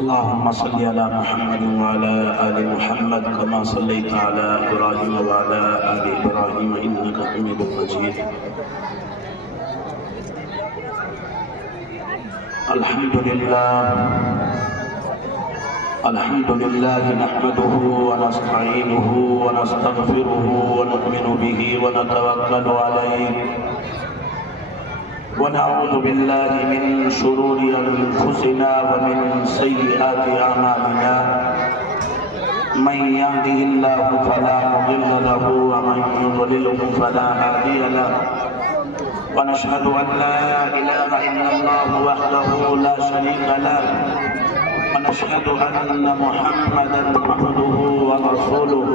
اللهم صل على محمد وعلى آل محمد كما صليت على إبراهيم وعلى آل إبراهيم إنك حميد مجيد. الحمد لله نحمده ونستعينه ونستغفره ونؤمن به ونتوكل عليه ونعوذ بالله من شرور أنفسنا ومن سيئات أعمالنا. من يهده الله فلا مضل له ومن يضلله فلا هادي له. ونشهد أن لا إله إلا الله وحده لا شريك له. ونشهد أن محمدا عبده ورسوله.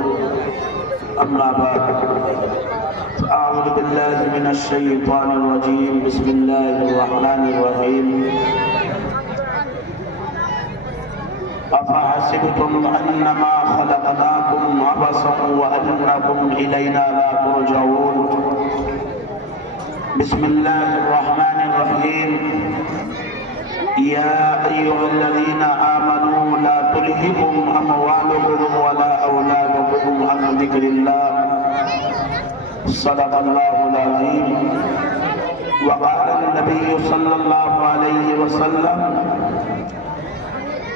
أما بعد فأعوذ بالله من الشيطان الرجيم. بسم الله الرحمن الرحيم. أفحسبتم أنما خلقناكم عبثا وأنكم إلينا لا ترجعون. بسم الله الرحمن الرحيم. يا أيها الذين آمنوا لا تلهكم أموالكم ولا أولادكم عن ذكر الله. صدق الله العظيم. وقال النبي صلى الله عليه وسلم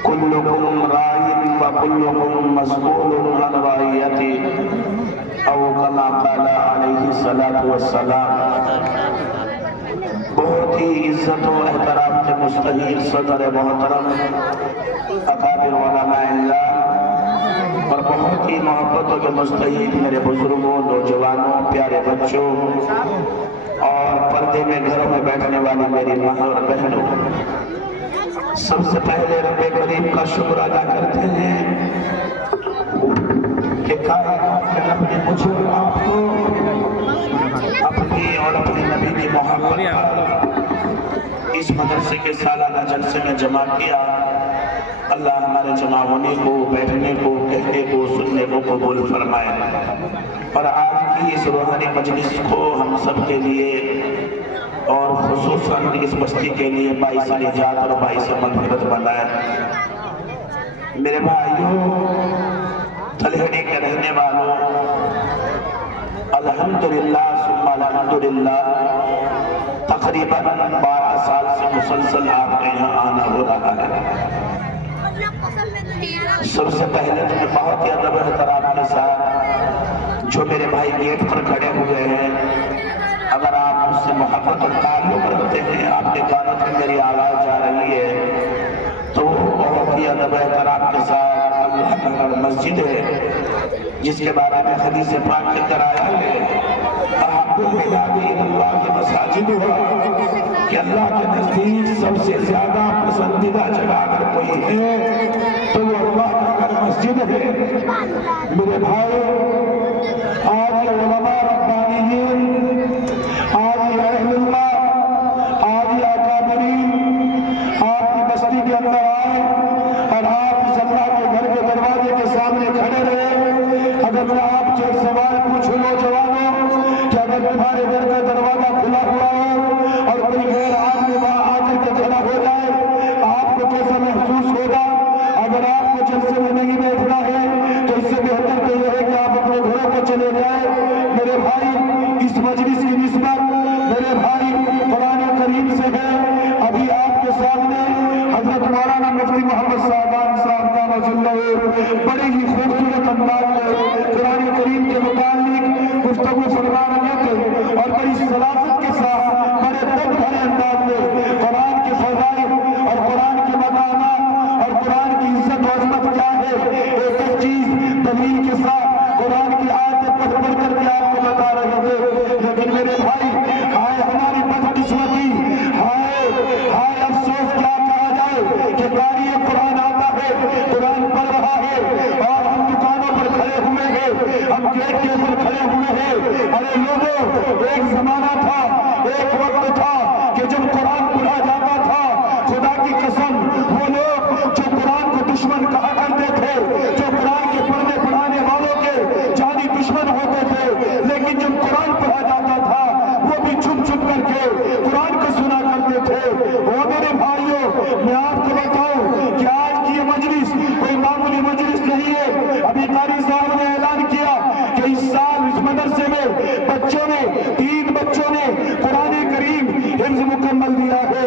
كلكم راع وكلكم مسؤول عن رعيته أو كما قال عليه الصلاة والسلام. بہت ہی عزت و احترام کے مستحق صدر محترم اکابر علماء اللہ اور بہت ہی محبتوں کے مستحق میرے بزرگوں، نوجوانوں، پیارے بچوں اور پردے میں گھروں میں بیٹھنے والی میری ماں اور بہنوں، سب سے پہلے رب کریم کا شکر ادا کرتے ہیں کہ کائنات کے رب نے مجھے اور آپ کو اپنی اور اپنے نبی کی محبت پر اس مدرسے کے سالانہ جلسے میں جمع کیا. اللہ ہمارے جمع ہونے کو، بیٹھنے کو، کہنے کو، سننے کو قبول فرمائے اور آج کی اس روحانی مجلس کو ہم سب کے لیے اور خصوصاً اس بستی کے لیے باعث نجات اور باعث مغفرت بنائے. میرے بھائیوں، تلہڑی کے رہنے والوں، الحمدللہ ثم الحمدللہ تقریباً 12 سال سے مسلسل آپ کے یہاں آنا ہو رہا ہے. سب سے پہلے میں بہت ہی ادب احترام کے ساتھ جو میرے بھائی گیٹ پر کھڑے ہوئے ہیں، اگر آپ مجھ سے محبت اور تعلق رکھتے ہیں، آپ کے کانوں میں میری آواز جا رہی ہے، تو بہت ہی ادب احترام کے ساتھ اللہ کا مسجد ہے جس کے بارے میں حدیث پاک کے اندر آیا ہے احب البلاد الی اللہ مساجدها، کہ اللہ کے نزدیک سب سے زیادہ پسندیدہ جگہ اگر کوئی ہے تو وہ اللہ کا مسجد ہے. میرے بھائی، آج یہ علماء ربانیین، آج یہ اہل اللہ، آج یہ اکابرین آپ کی بستی کے اندر آئے اور آپ اس اللہ کے گھر کے دروازے کے سامنے کھڑے رہے. اگر میں آپ سے ایک سوال پوچھوں نوجوانوں کہ اگر تمہارے گھر کا دروازہ کھلا ہوا ہو اور کوئی غیر آدمی وہاں آ کر کے کھڑا ہو جائے، آپ کو کیسا محسوس ہوگا؟ اگر آپ کو جلسے میں نہیں بیٹھنا ہے تو اس سے بہتر تو یہ ہے کہ آپ اپنے گھروں کو چلے جائیں. میرے بھائی، اس مجلس کی نسبت میرے بھائی وہ میرے بھائیوں، میں آپ کو بتاؤں کہ آج کی یہ مجلس کوئی معمولی مجلس نہیں ہے۔ ابھی قاری صاحب نے اعلان کیا کہ اس سال اس مدرسے میں بچوں نے 3 بچوں نے قرآن کریم حفظ مکمل دیا ہے۔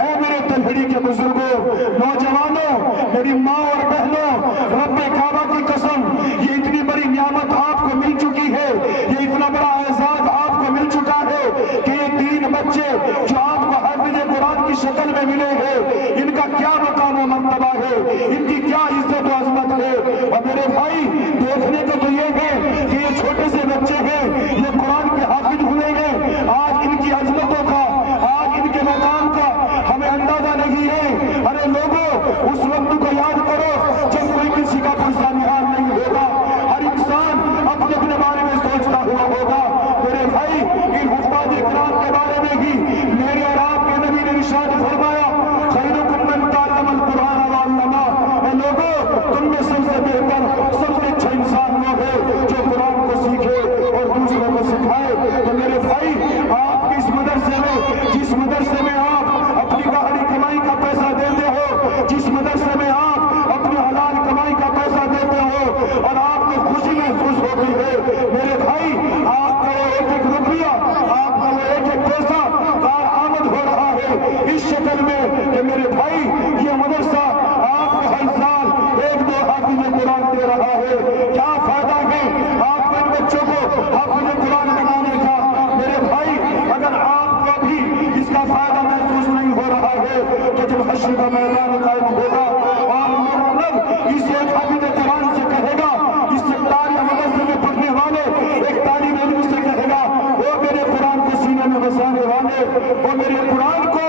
اے میرے تلہڑی کے بزرگوں، نوجوانوں، میری ماں اور بہنوں، رب کعبہ کی قسم، یہ اتنی بڑی نعمت آپ کو مل چکی ہے، یہ اتنا بڑا اعزاز آپ کو مل چکا ہے کہ یہ 3 بچے جو آپ کو حافظ قرآن کی شکل میں ملے ہیں، ان کا کیا مقام و مرتبہ ہے، ان کی کیا عزت و عظمت ہے۔ اور میرے بھائی، دیکھنے کو تو یہ ہے کہ یہ چھوٹے سے بچے ہیں، یہ قرآن کے حافظ ہوئے ہیں، آج ان کی عظمتوں کا، آج ان کے مقام کا ہمیں اندازہ نہیں ہے۔ ارے لوگوں، اس وقت کو یاد کرو جب کوئی کسی کا پرسہ نہال نہیں ہوگا، ہر انسان اپنے اپنے بارے میں سوچتا ہوا ہوگا۔ میرے بھائی، ان حفاظ کرام کے بارے میں ہی میرے اور آپ کے نبی نے ارشاد فرمایا، خیرکم من تعلم القرآن وعلمہ۔ اے لوگوں، تم میں سب سے بہتر، سب سے اچھا انسان وہ ہے جو قرآن کو سیکھے اور دوسروں کو سکھائے۔ تو میرے بھائی، آپ کے اس مدرسے میں، جس مدرسے میں آپ اپنی گاڑی کمائی کا پیسہ دیتے ہو، جس مدرسے میں آپ اپنی حلال کمائی کا پیسہ دیتے ہو اور آپ کو خوشی محسوس ہوتی ہے، میرے بھائی، آپ کا وہ ایک روپیہ، آپ کا وہ ایک پیسہ کارآمد ہو رہا ہے اس شکل میں کہ میرے بھائی، یہ مدرسہ آپ کو ہر سال 1-2 حافظ قرآن دے رہا ہے۔ کیا فائدہ ہے آپ کو ان بچوں کو حافظ قرآن بنانے کا؟ میرے بھائی، اگر آپ کو بھی اس کا فائدہ محسوس نہیں ہو رہا ہے تو جب حشر کا میدان قائم ہوگا اور میرا رب اس ایک حافظ قرآن سے کہے گا، اس سرکار یا مدرسے میں پڑھنے والے ایک طالب علم سے کہے گا، وہ میرے قرآن کو سینے میں بسانے والے، وہ میرے قرآن کو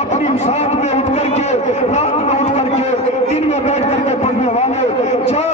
اپنی ساتھ میں اٹھ کر کے، رات میں اٹھ کر کے، دن میں بیٹھ کر کے پڑھنے والے، جا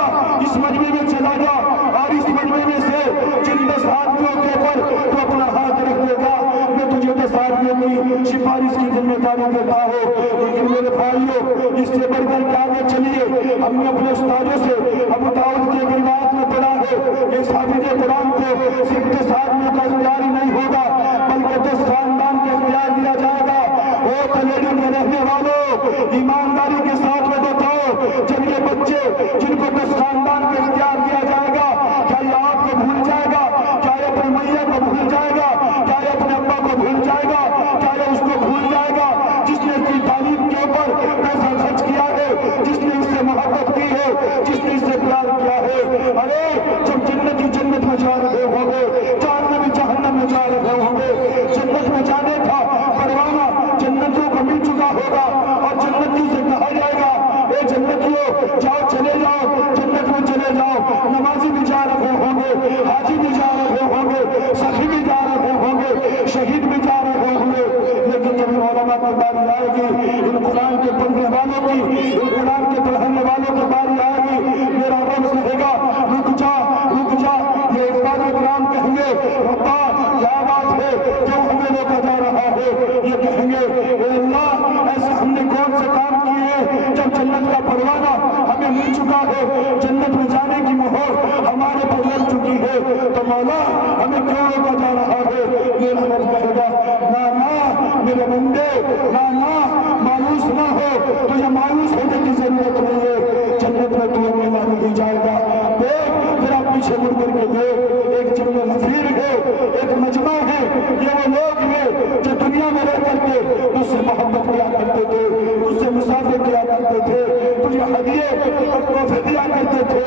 اس مجمع میں چلا جا اور اس مجمع میں سے جن 10 آدمیوں کے اوپر تو اپنا ہاتھ رکھ دے گا، میں تجھے 10 آدمیوں کی سفارش کی ذمہ داری دیتا ہوں۔ لیکن میرے بھائیوں، اس سے بڑھ کر کے آگے چلیے، ہم نے اپنے استادوں سے ابو داؤد کی روایت میں پڑھا ہے کہ اس حافظ قرآن کو صرف 10 آدمیوں کا اختیار ہی نہیں ہوگا بلکہ 10 خاندان کا اختیار دیا جائے گا۔ او تلیڈی میں رہنے والوں، ایمانداری کے ساتھ میں بتاؤ، جب یہ بچے جن کو 10 خاندان کا اختیار دیا جائے گا، کیا یہ آپ کو بھول جائے گا؟ کیا یہ اپنے میاں کو بھول جائے گا؟ کیا یہ اپنے ابا کو بھول جائے گا؟ کیا یہ اس کو بھول جائے گا جس نے اس کی تعلیم کے اوپر پیسہ خرچ کیا ہے، جس نے اس سے محبت کی ہے، جس نے اس سے پیار کیا ہے؟ ارے جب جنت کی جنت میں جا رہے ہوں گے، جہنم میں جہنم میں جا رہے ہوں گے، جنت میں جانے کا پروانہ جنتیوں کو مل چکا ہوگا اور جنتیوں سے کہا جائے گا، اے جنتیوں، جاؤ چلے جاؤ، جنت میں چلے جاؤ۔ نمازی بھی جا رہے ہوں گے، حاجی بھی جا رہے ہوں گے، سخی بھی جا رہے ہوں گے، شہید بھی جا رہے ہوں گے، لیکن جب علماء کی باری آئے گی، ان قرآن کے پڑھنے والوں کی، ان قرآن کے پڑھنے والوں کی باری آئے گی، میرا رب کہے گا، رک جا رک جا۔ یہ حفاظ کرام کہیں گے، ربا کیا بات ہے، کیوں ہمیں روکا جا رہا ہے؟ یہ کہیں گے، اے اللہ، ایسے ہم نے کون سے کام کیے ہیں جب جنت کا پروانہ ہمیں مل چکا ہے، جنت میں جانے کی مہر ہمارے پر لگ چکی ہے، تو مولا ہمیں کیوں روکا جا رہا ہے؟ میرا رب کہے گا، نا میرے بندے، نا مایوس نہ ہو، تجھے مایوس ہونے کی ضرورت نہیں ہے، جنت میں تمہیں ملا نہیں جائے گا۔ دیکھ ذرا پیچھے مڑ کر کے دیکھ، ایک جنگل حفیر ہے، ایک مجمع ہے، یہ وہ لوگ ہیں جو دنیا میں رہ کر کے اس سے محبت کیا کرتے تھے، اس سے مسافر کیا کرتے تھے، تجھے ہدیے اور تحفے دیا کرتے تھے،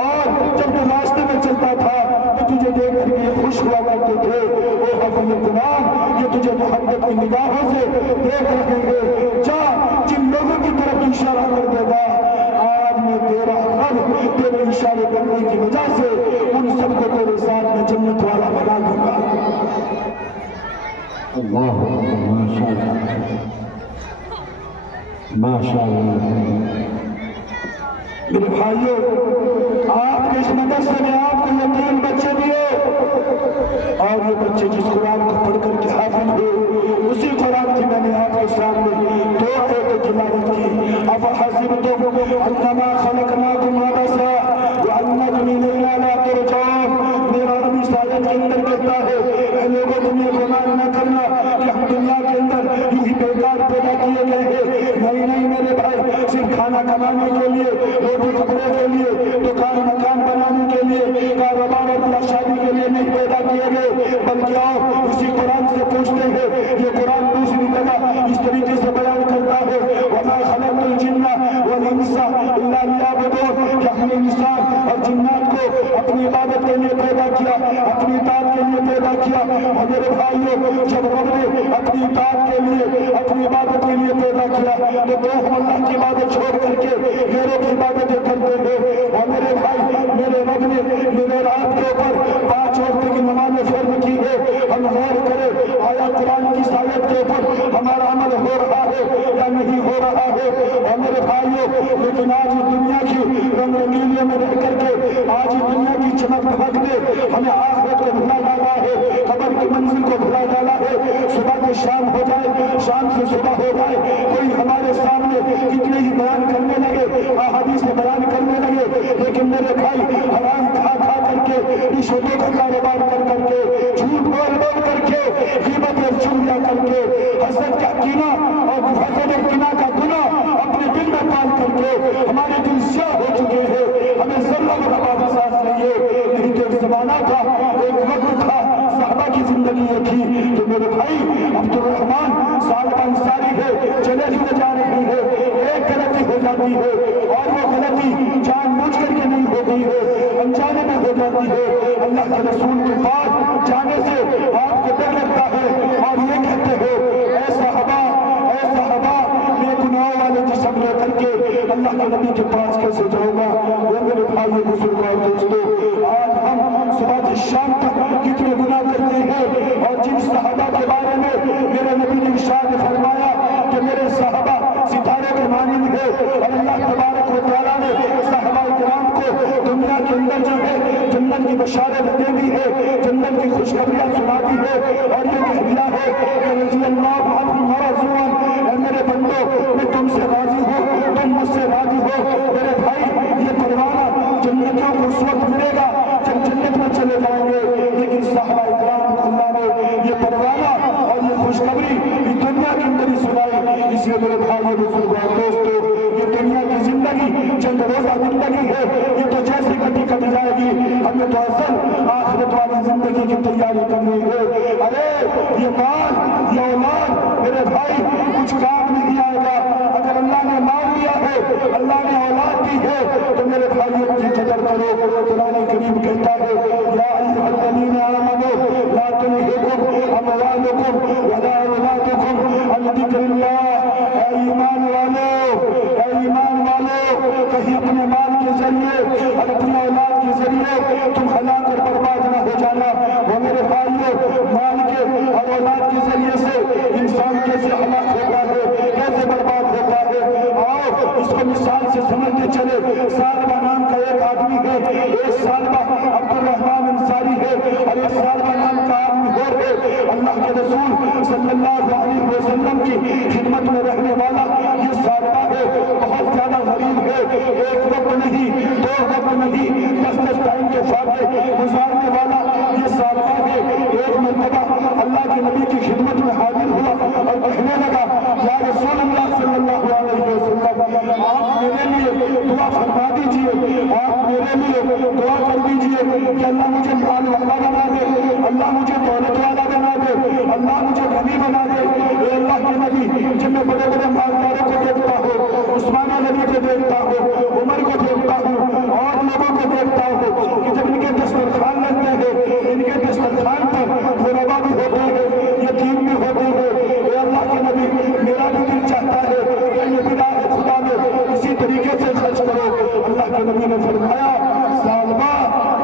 اور جب تو راستے میں چلتا تھا تو تجھے دیکھ کر کے خوش ہوا کرتے تھے۔ اے حافظ قرآن، یہ تجھے محبت کی نگاہوں سے دیکھ رکھیں گے۔ جا جن لوگوں کی طرف اشارہ کر دے گا، آج میں تیرا رب تیرے اشارے کرنے کی وجہ سے ان سب کو تیرے ساتھ میں جنت والا بنا دوں گا۔ اللہ ماشاء اللہ۔ میرے بھائیوں، آپ کے اس مدرسے میں آپ کو یہ 3 بچے دیے، اور یہ بچے جس قرآن کو پڑھ کر کے حافظ ہوئے، اسی قرآن کی میں نے آپ کے سامنے 2 آیتیں تلاوت کی۔ افحسبتم انما خلقناکم عبثا وانکم الینا لا ترجعون۔ میرا رب اس آیت کے اندر کہتا ہے، اے لوگوں تم یہ گمان نہ کرنا کہ ہم دنیا کے اندر یوں ہی بیکار پیدا کیے لیے گئے ہیں، نہیں میرے بھائی، صرف کھانا کمانے کے لیے، روٹی کپڑے کے لیے، دکان مکان بنانے کے لیے، کاروبار اور شادی کے لیے نہیں پیدا کیے گئے، بلکہ آؤ اسی قرآن سے پوچھتے ہیں. یہ قرآن دوسری جگہ اس طریقے سے بیان کرتا ہے، وَمَا خَلَقْتُ الْجِنَّ وَالْإِنسَ إِلَّا لِيَعْبُدُونِ، کہ ہم نے انسان اور جنات کو اپنی عبادت کے لیے پیدا کیا، اپنی اطاعت کے لیے پیدا کیا. اور میرے بھائیوں، جب رب نے اپنی اطاعت کے لیے، اپنی عبادت کے لیے پیدا کیا تو ہم اللہ کی عبادت چھوڑ کر کے غیروں کی عبادتیں کرتے ہیں. اور میرے بھائی، میرے رب نے میرے رات کے اوپر 5 وقت کی نماز فرض کی ہے. ہم غور کریں آیا قرآن کی آیت کے اوپر ہمارا عمل ہو رہا ہے یا نہیں ہو رہا ہے. اور میرے بھائیوں، لیکن آج دنیا کی رنگ رنگیلیوں میں رہ کر کے، آج دنیا کی چمک دھمک نے ہمیں آخرت کو بھلا ڈالا ہے، قبر کی منزل کو بھلا ڈالا ہے. صبح سے شام ہو جائے، شام سے صبح ہو جائے، کوئی ہمارے سامنے کتنے ہی بیان کرنے لگے، احادیث سے بیان کرنے لگے، لیکن میرے بھائی حرام کھا کر کے، رشوتوں کا کاروبار کر کے، جھوٹ بول کر کے، غیبت اور چغلیاں کر کے، حسد کا کینہ اور حسد و کینہ کا گناہ اپنے دل میں پال کر کے ہمارے دل سیاہ ہو چکے ہیں. ہمیں ذرہ برابر احساس نہیں ہے. نہیں تو ایک زمانہ تھا، ایک وقت تھا، صحابہ کی زندگی یہ تھی. تو میرے بھائی، عبد الرحمن صاحب انصاری ہے، چلے ہوئے جا رہی ہے، ایک غلطی ہو جاتی ہے اور وہ غلطی جان بوجھ کر کے نہیں ہوتی ہے، انجانے میں ہو جاتی ہے. اللہ کے رسول کے پاس جانے سے آپ کو ڈر لگتا ہے اور یہ کہتے ہیں، اے صحابہ میں گناہوں والے جسم لے کر کے اللہ کے نبی کے پاس کیسے جاؤں گا. وہ میرے بھائی بزرگ اور دوستو، آج ہم صبح سے شام تک کتنے گناہ کرتے ہیں. اور جن صحابہ کے بارے میں میرے نبی نے ارشاد فرمایا کہ میرے صحابہ ستارے کے مانند ہے، اور اللہ تبارک و تعالیٰ نے صحابہ کرام کو دنیا کے اندر جو ہے جنت کی بشارت دے دی ہے، جنت کی خوشخبریاں سنا دی ہے، اور یہ کہہ دیا ہے کہ رضی اللہ عنہم ورضوا عنہ، اے میرے بندو میں تم سے راضی ہوں، تم مجھ سے راضی ہو. میرے بھائی، یہ پروانہ جنتوں کو اس وقت ملے گا جب جنت میں چلے جائیں گے. لیکن صحابہ کرام کو اللہ نے یہ پروانہ اور یہ خوشخبری اس دنیا کے اندر ہی سنائی. اس لیے میرے بھائی بزرگ اور دوستو، یہ دنیا کی زندگی چند روزہ زندگی ہے، یہ تو جیسے کٹی جائے گی. ہمیں تو اصل آخرت والی زندگی کی تیاری کرنی ہے. ارے یہ مال، یہ اولاد میرے بھائی کچھ کام نہیں آئے گا. اگر اللہ نے مال دیا ہے، اللہ نے اولاد دی ہے، تو میرے بھائیوں کی قدر کرو. قرآن کریم کہتا ہے، یا ایھا الذین آمنوا لا تلہکم اموالکم ولا اولادکم عن ذکر اللہ. اے ایمان والو، کہیں اپنے مال کے ذریعے اور اپنے اولاد کے ذریعے تم ہلاک اور برباد نہ ہو جانا. وہ میرے بھائیوں، مال کے اور اولاد کے ذریعے سے انسان کیسے ہلاک ہوتا ہے، کیسے برباد ہوتا ہے. آؤ اس کو مثال سے سمجھتے چلے. سالبہ نام کا ایک آدمی ہے، ایک سالبہ عبد الرحمن انصاری ہے، اور ایک سالبہ نام کا آدمی اور ہے. اللہ کے رسول صلی اللہ علیہ وسلم کی خدمت میں رہنے والا یہ سالبہ ہے، بہت زیادہ غریب ہے. ایک وقت نہیں، 2 وقت نہیں، 10 ٹائم کے فاتح گزارنے والا یہ سالبہ ہے. ایک مرتبہ اللہ کے نبی کی خدمت میں حاضر ہوا اور کہنے لگا، یا رسول اللہ صلی اللہ علیہ وسلم، آپ میرے لیے دعا فرما دیجئے، آپ میرے لیے دعا کر دیجئے کہ اللہ مجھے مال والا بنا دے، اللہ مجھے دولت والا بنا دے، اللہ مجھے غنی بنا دے. اے اللہ کے نبی، جب میں بڑے بڑے مالداروں کو دیکھتا ہوں، عثمان غنی کو دیکھتا ہوں، عمر کو دیکھتا ہوں، اور لوگوں کو دیکھتا ہوں کہ جب ان کے دسترخوان لگتے ہیں، ان کے دسترخوان پر غربا بھی ہوتے ہیں، یتیم بھی ہوتے ہیں. اے اللہ کے نبی، میرا بھی دل چاہتا ہے کہ یہ بلا خدا میں اسی طریقے سے خرچ کرو. اللہ کے نبی نے فرمایا، سالبہ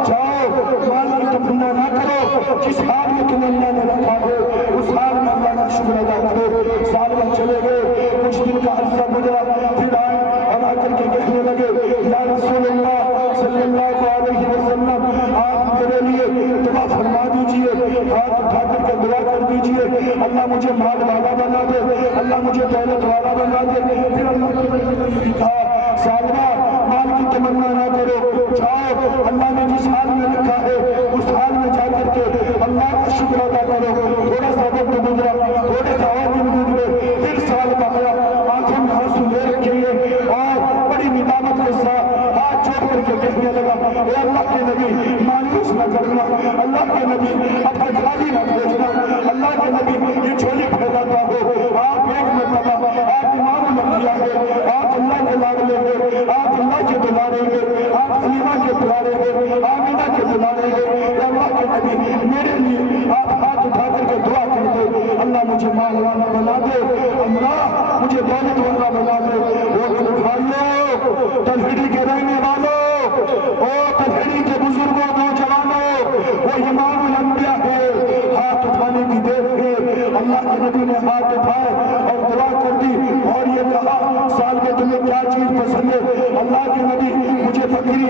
جاؤ، مال کی تمنا نہ کرو، جس حال میں تمہیں اللہ نے رکھا ہے اس حال میں اللہ کا شکر ادا کرو. سالبہ چلے گئے، کچھ دن کا عرصہ گزرا، پھر آئے اور آ کر کے کہنے لگے، یا رسول اللہ صلی اللہ علیہ وسلم، آپ میرے لیے دعا فرما دیجئے، ہاتھ اٹھا کر کے دعا کر دیجئے، اللہ مجھے مال والا بنا دے، اللہ مجھے دولت والا بنا دے. پھر اللہ نے کہا، سالبہ مال کی تمنا نہ کرو، جاؤ، اللہ نے جس حال میں رکھا ہے اس حال میں جا کر کے اللہ کا شکر ادا کرو. تھوڑا سا وقت گزرا، تھوڑے سے اور دن گزرے، پھر سالبہ آیا مجھے دولت والا بنا دے۔ وہ میرے بھائیوں، تلہڑی کے رہنے والوں، او تلہڑی کے بزرگوں، نوجوانوں، وہ امام الانبیاء ہے، ہاتھ اٹھانے کی دیر ہے۔ اللہ کے نبی نے ہاتھ اٹھائے اور دعا کر دی اور یہ کہا سال میں تمہیں کیا چیز پسند ہے؟ اللہ کے نبی مجھے بکری،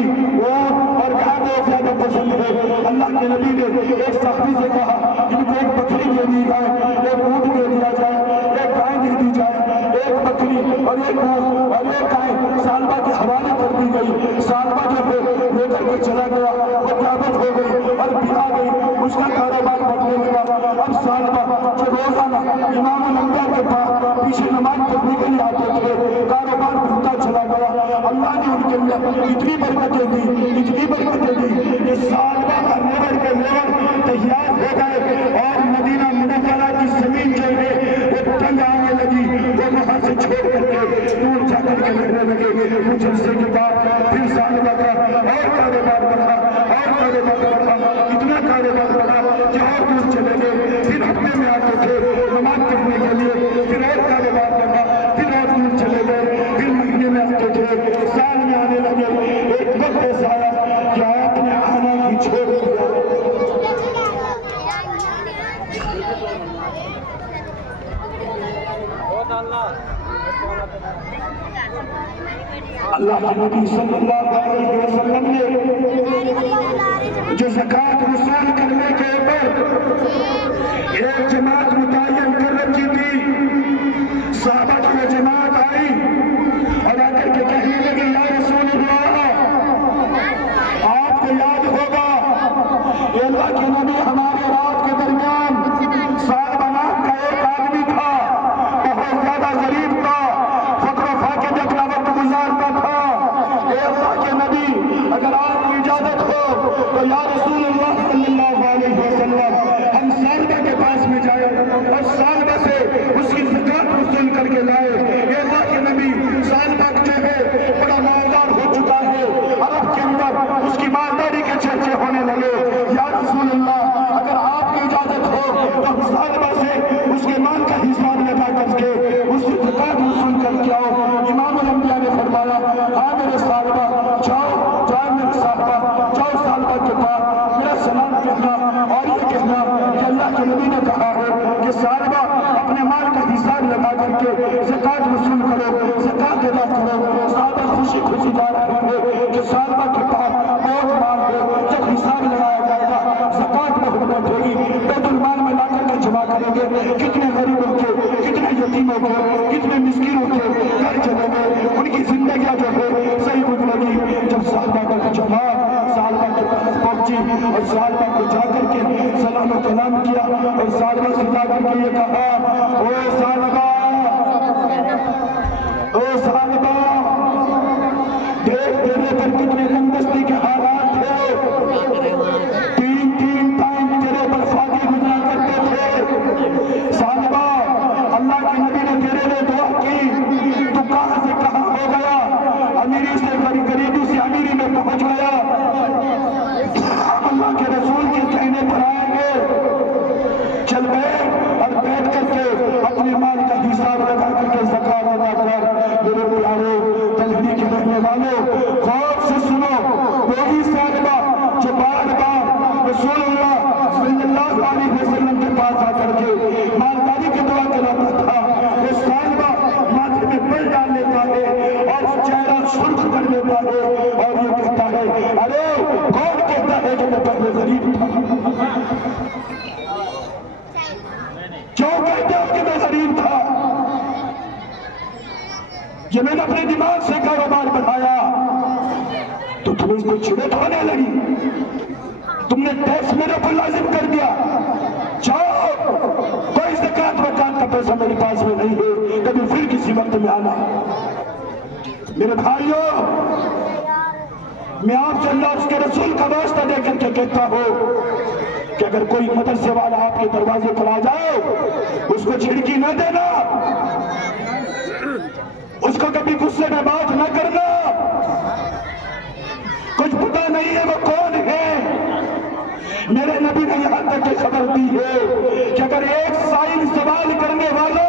اونٹ اور گائے زیادہ پسند ہے۔ اللہ کے نبی نے ایک صحابی سے کہا ان کو ایک بکری دے دی جائے، ایک اونٹ دے دیا جائے، ایک گائے دے دی جائے، ایک بکری اور ایک اونٹ اور ایک گائے سالبہ کے حوالے کر دی گئی۔ سالبہ جو ہے لے کر کے چلا گیا، وہ قیامت ہو گئی اور بھا گئی، اس کا کاروبار بڑھنے لگا۔ اب سالبہ جو روزانہ امام الانبیاء کے پاس پیچھے نماز پڑھنے کے لیے آتے تھے، کاروبار بڑھتا چلا گیا۔ اللہ نے ان کے لیے اتنی برکتیں دی، اتنی برکتیں دی کہ سالبہ کا لیور کے لیور تیار ہو گئے اور مدینہ منورہ کی زمین جو ہے وہ تنگ آنے لگی۔ وہ وہاں سے چھوڑ کر کے دور جا کر کے رہنے لگے۔ کچھ عرصے کے بعد پھر سالبہ کا اور کاروبار بڑھا اور کاروبار بڑھا، اتنا کاروبار بڑھا کہ اور دور چلے گئے۔ پھر ہفتے میں آتے تھے نماز پڑھنے کے لیے، پھر اور کاروبار بڑھا، پھر اور دور چلے گئے، پھر مہینے میں آتے تھے، سال میں آنے لگے۔ ایک وقت ایسا آیا کہ آپ نے آنا ہی چھوڑ دیا۔ اللہ کے نبی صلی اللہ علیہ وسلم نے جو زکوٰۃ وصول کرنے کے اوپر ایک جماعت متعین کر رکھی تھی، صحابہ کی وہ جماعت آئی اور آ کر کے کہنے لگے یا رسول اللہ، آپ کو یاد ہوگا کہ اللہ کے نبی ہمارے رات کے درمیان سال بنات کا ایک آدمی تھا، بہت زیادہ غریب تھا، فقر و فاقے میں اپنا وقت گزارتا تھا۔ اے اللہ کے نبی، اگر آپ کی اجازت ہو تو یا رسول اللہ صلی اللہ علیہ وسلم ہم سالبہ کے پاس میں جائے اور سالبہ سے اس کی زکوٰۃ وصول کر کے لائے۔ اے اللہ کے نبی، سالبہ جو ہے بڑا مالدار ہو چکا ہے، عرب کے اندر اس کی مالداری کے چرچے ہونے لگے۔ یا رسول اللہ، اگر آپ کی اجازت ہو تو ہم سالبہ سے اس کے مال کا حساب لگا کر کے اس کی زکوٰۃ وصول کر کے آؤ۔ امام الانبیاء نے فرمایا ہاں میرے صالبہ، جاؤ جاؤ میرے صالبہ، جاؤ صالبہ کے پاس میرا سلام کہنا اور یہ کہنا کہ اللہ کے نبی نے کہا ہے کہ صالبہ اپنے مال کا حساب لگا کر کے زکوٰۃ وصول کرو، زکوٰۃ ادا کرو۔ صحابہ خوشی خوشی جا رہے ہیں کہ صالبہ کے پاس بہت مال ہے، جب حساب لگایا جائے گا زکوٰۃ بہت بیٹھے گی، بیت المال میں لا کر کے جمع کریں گے۔ کتنے غریبوں کے، کتنے یتیموں کے، کتنے مسکینوں کے گھر چلیں گے، ان کی زندگیاں جو ہے صحیح گزرے گی۔ جب صحابہ کا جماعت صالبہ کے پاس پہنچی اور صالبہ کو جا کر کے سلام و کلام کیا اور صالبہ سے جا کر کے یہ کہا او صالبہ، او صالبہ، دیکھ تیرے پر کتنے تنگستی کے حالات تھے، تین ٹائم تیرے پر فاقے گزرا کرتے تھے۔ صالبہ، اللہ کے نبی نے تیرے لیے دعا کی، تو کہاں سے کہاں ہو گیا، امیری سے غریبی سے امیری میں پہنچ گیا۔ اللہ کے رسول کے کہنے پر آئیں گے، چل بیٹھ اور بیٹھ کر کے اپنے مال کا حساب لگا کر کے زکوٰۃ ادا کر۔ میرے پیارے تلہڑی کے رہنے والوں، غور سے سنو، وہی صالبہ جو بار بار رسول اللہ صلی اللہ علیہ وسلم کے پاس آ کر کے مالداری کی دعا کراتا تھا، وہ صالبہ ماتھے میں بل ڈال لیتا ہے اور چہرہ سرخ کر لیتا ہے اور یہ کہتا ہے ارے کون کہتا ہے کہ میں پہلے غریب تھا؟ کیوں کہتے ہو کہ میں غریب تھا؟ یہ میں نے اپنے دماغ سے کاروبار بڑھایا تو تمہیں اس کو چھڑت ہونے لگی، تم نے ٹیکس میرے پر لازم کر دیا۔ جاؤ، کوئی زکوٰۃ وکات کا پیسہ میرے پاس میں نہیں ہے، کبھی پھر کسی وقت میں آنا۔ میرے بھائیوں، میں آپ سے اللہ اس کے رسول کا واسطہ دے کر کے کہتا ہوں کہ اگر کوئی مدرسے والا آپ کے دروازے پر آ جائے اس کو چھڑکی نہ دینا، اس کو کبھی غصے میں بات نہ کرنا۔ کچھ پتہ نہیں ہے وہ کون ہے۔ میرے نبی نے یہاں تک خبر دی ہے کہ اگر ایک سائل سوال کرنے والا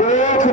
1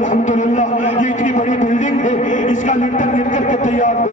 الحمدللہ